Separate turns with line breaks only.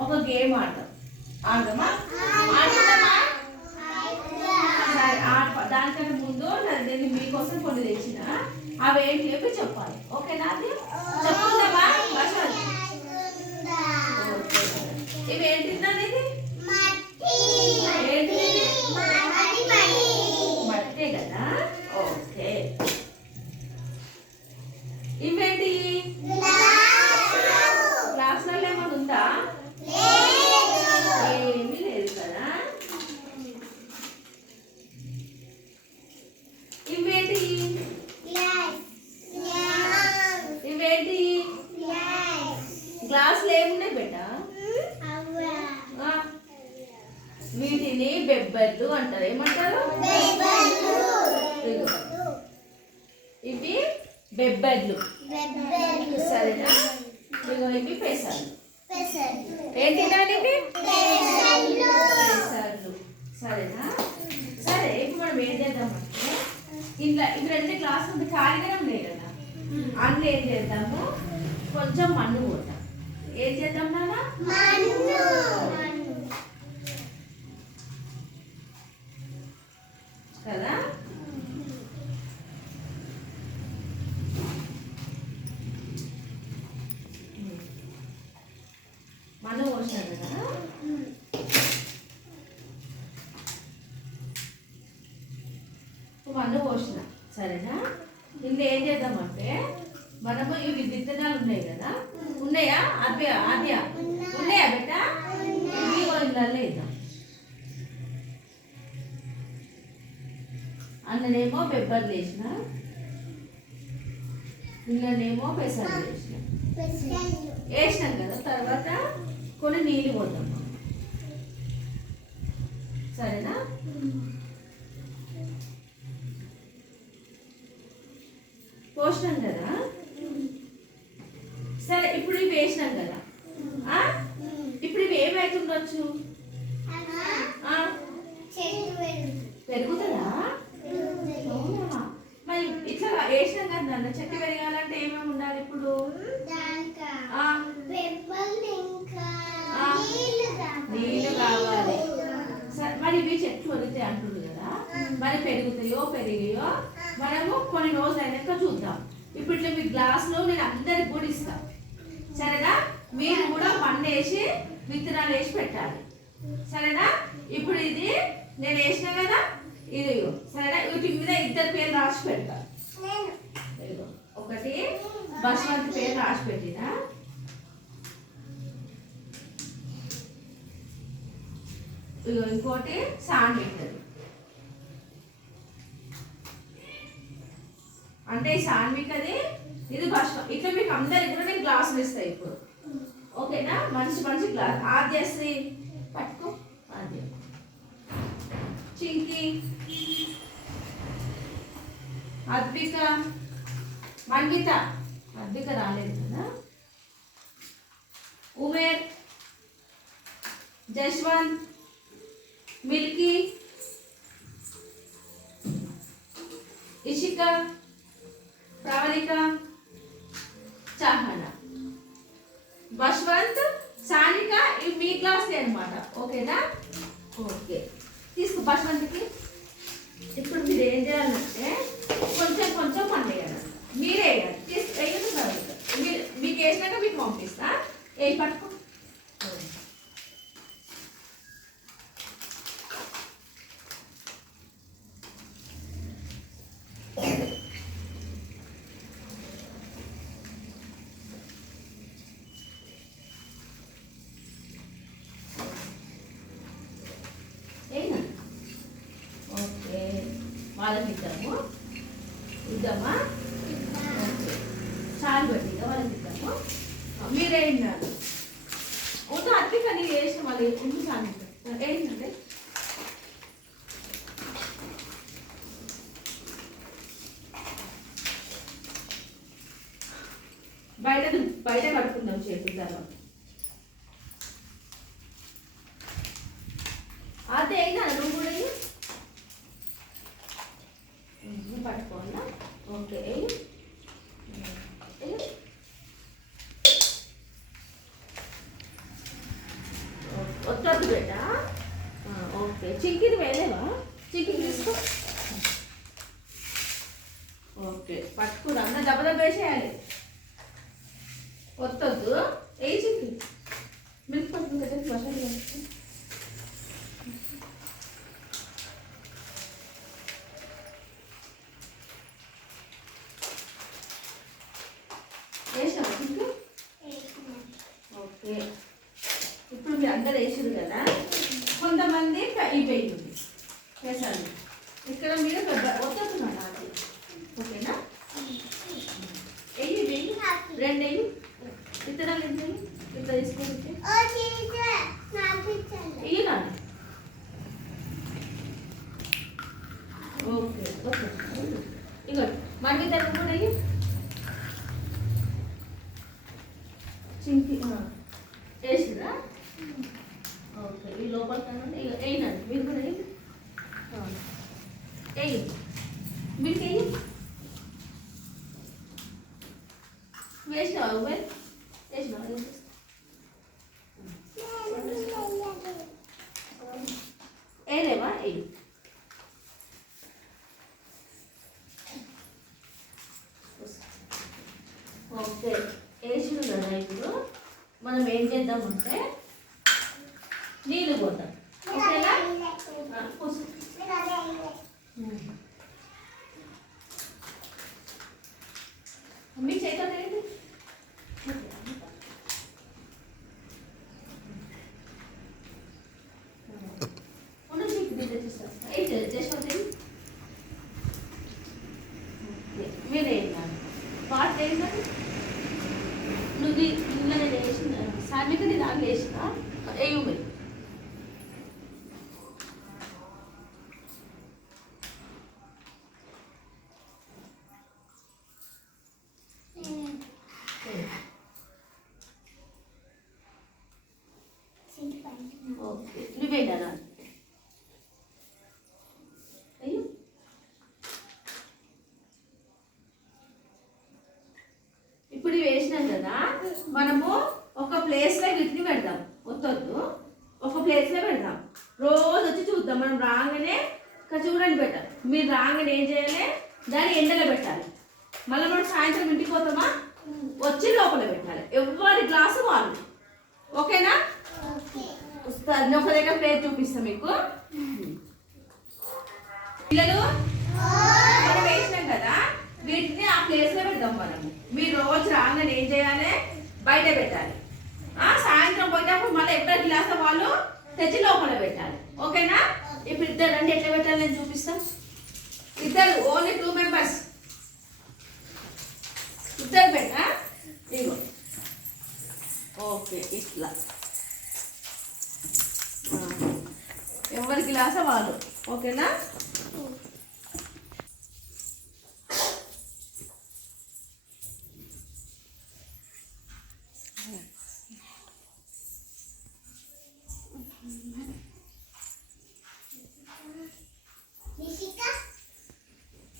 ఒక గేమ్ ఆడదాం. ఆడదామా? ఆడుకుందామా సరే ఆడ దానికన్నా ముందు నేను మీకోసం కొన్ని తెచ్చిన. అవి ఏంటి చెప్పి చెప్పాలి. ఓకేనా అది? చెప్పుకుందామా భాష ఇవి ఏంటిదా ఇది ఏంటి మట్టే కదా ఓకే ఇవేంటి క్లాస్లలో ఏమైనా ఉందా ఏమీ లేదు కదా ఇవేంటి ఇవేంటి గ్లాసులు ఏమున్నాయి బెట్ట ఆ, వీటిని బెబ్బర్లు అంటారు. ఏమంటారు. ఇవి బెబ్బర్లు. సరేనా? ఇదిగో ఇవి పెసర్లు. ఏంటి పెసర్లు. సరేనా? సరే ఇప్పుడు మనం ఏం చేద్దామంటే ఇంట్లో ఇవి రెండు గ్లాసులు ఉంటే ఖాళీగానే ఉన్నాయి కదా. అందులో ఏం చేద్దాము? కొంచెం మన్ను పోతాం ఏం చేద్దాం నాన్న? కదా? మన్ను పోసినాం కదా? మన్ను పోసిన సరేనా? ఇందులో ఏం చేద్దామంటే మనము ఇవి విత్తనాలు ఉన్నాయి కదా? ఉన్నాయా? అభ్య అదే ఉన్నాయా బిడ్డ? ఇవి ఇళ్ళల్లో వేద్దాం. అందులోనేమో పెప్పర్ చేసిన. ఇందులోనేమో పెసర్ చేసిన. వేసినాం కదా తర్వాత కొన్ని నీళ్ళు పోతాం సరేనా? పోసినాం కదా? సరే ఇప్పుడు ఇవి వేసినాం కదా ఆ? ఇప్పుడు ఇవి ఏమైతుండొచ్చు ఆ? పెరుగుతుందా అవునా? మరి ఇట్లా వేసినాం కదా నాన్న చెట్టు పెరగాలంటే ఏమేమి ఉండాలి ఇప్పుడు? ఆ, నీళ్ళు కావాలి. మరి ఇవి చెట్లు వదిలితే అంటుంది కదా? మరి పెరుగుతాయో పెరిగాయో? మనము కొన్ని రోజులు అయినాక చూద్దాం. ఇప్పుడు ఇట్లా మీ గ్లాసులో నేను అందరికి కూడా ఇస్తాను సరేనా? మీరు కూడా వేసి విత్తనాలు వేసి పెట్టాలి. సరేనా? ఇప్పుడు ఇది నేను వేసిన కదా? ఇది. సరేనా? వీటి మీద ఇద్దరు పేరు రాసి పెడతా. ఇదిగో. ఒకటి బస్వంత్ పేరు రాసి పెట్టినా ఇంకోటి సాన్విక్టది అంటే ఈ సాన్వికది ఇది బస్వ ఇట్లా మీకు అందరికి కూడా నేను గ్లాసులు ఇస్తాయి ఇప్పుడు. ఓకేనా? మంచి మంచి గ్లాస్. ఆద్యశ్రీ. పట్టుకో. ఆద్య. చింకి. అద్విక మన్విత అద్విక రాలేదు కదా? ఉమేర్ జశ్వంత్ మిల్కీ ఇషిక ప్రవళిక చాహన బస్వంత్ సానిక ఇవి మీ క్లాస్ అనమాట ఓకేనా? ఓకే. తీసుకో బస్వంత్కి ఇప్పుడు మీరు ఏం చేయాలంటే కొంచెం కొంచెం మన మీరే వేయాలి. మీరు మీకు వేసినాక మీకు పంపిస్తా. ఏ పట్టుకో. ఓకే. వాళ్ళకి ఇద్దాము. ఇద్దామా? చాలు పెట్టి ఇక వాళ్ళకి ఇద్దాము. మీరేంటారు ఉండు అత్తిక కానీ వేసిన వాళ్ళు ఉండు చాలు ఏంటంటే? బయట బయట కట్టుకుందాం చేసిన తర్వాత. చింకిది ఓకే పట్టుకుని అన్న దెబ్బ దెబ్బ వేసేయాలి. వద్దొద్దు వేసి మిల్క్ పట్టుకుని కదా మసాలా వేసుకో. వేసావా చింకి ఓకే ఇప్పుడు మీరు అందరు వేసారు కదా కొంతమంది అయిపోయింది వేసాను ఇక్కడ మీరు వస్తున్నాడు నాకు ఓకేనా వెయ్యి వెయ్యి రెండు వెయ్యి ఇతరాలు ఎంత వెయ్యి ఇట్లా తీసుకుంటే వెయ్యి నాన్న ఓకే ఓకే ఇగో మన ఇద్దరు కూడా వెయ్యి చింకి వేసిరా ఓకే ఈ లోపల కన్నా ఇక వేయనండి మీరు కూడా వేయండి వేయి మీరు వేయి వేసినావా ఉబేర్ వేసినావా ఏం చేస్తావు? వేయలేవా వేయి ఓకే వేసిన కదా ఇప్పుడు మనం ఏం చేద్దామంటే నీళ్ళు పోతాం ఓకేనా? మీ చేత ఏంటి ఉండు, నీకు బిడ్డ చేస్తా. ఏం చేయాలి? చేసినట్టు ఏం? ఓకే. మీరేం కాదు పాట ఏం కాదు నువ్వు నిన్న నేను వేసిన సామిక నీ దాంట్లో వేయు మరి ఓకే నువ్వేనా ఇప్పుడు వేసినాం కదా మనము ఒక ప్లేస్లో వీటిని పెడదాం వద్దొద్దు ఒక ప్లేస్లో పెడదాం రోజు వచ్చి చూద్దాం మనం రాగానే ఇక్కడ చూడండి పెట్టాలి. మీరు రాగానే ఏం చేయాలి? దాన్ని ఎండలో పెట్టాలి. మళ్ళీ మనం సాయంత్రం ఇంటికి పోతామా? వచ్చి లోపల పెట్టాలి. ఎవరి గ్లాసు వాళ్ళు. ఓకేనా? ఒక దగ్గర ప్లేట్ చూపిస్తాం మీకు. పిల్లలు మనం వేసినాం కదా వీటిని ఆ ప్లేస్లో పెడదాం మనం. మీరు రోజు రాగానే ఏం చేయాలి? బయట పెట్టాలి. సాయంత్రం పోయినప్పుడు మళ్ళీ ఎక్కడ గ్లాస్ వాళ్ళు తెచ్చి లోపల పెట్టాలి. ఓకేనా? ఇప్పుడు ఇద్దరు అంటే ఎట్లా పెట్టాలి నేను చూపిస్తా. ఇద్దరు ఓన్లీ టూ మెంబర్స్ ఇద్దరు పెట్టా ఇగో ఓకే ఇట్లా. ఆ. ఎవరి వాళ్ళు? ఓకేనా?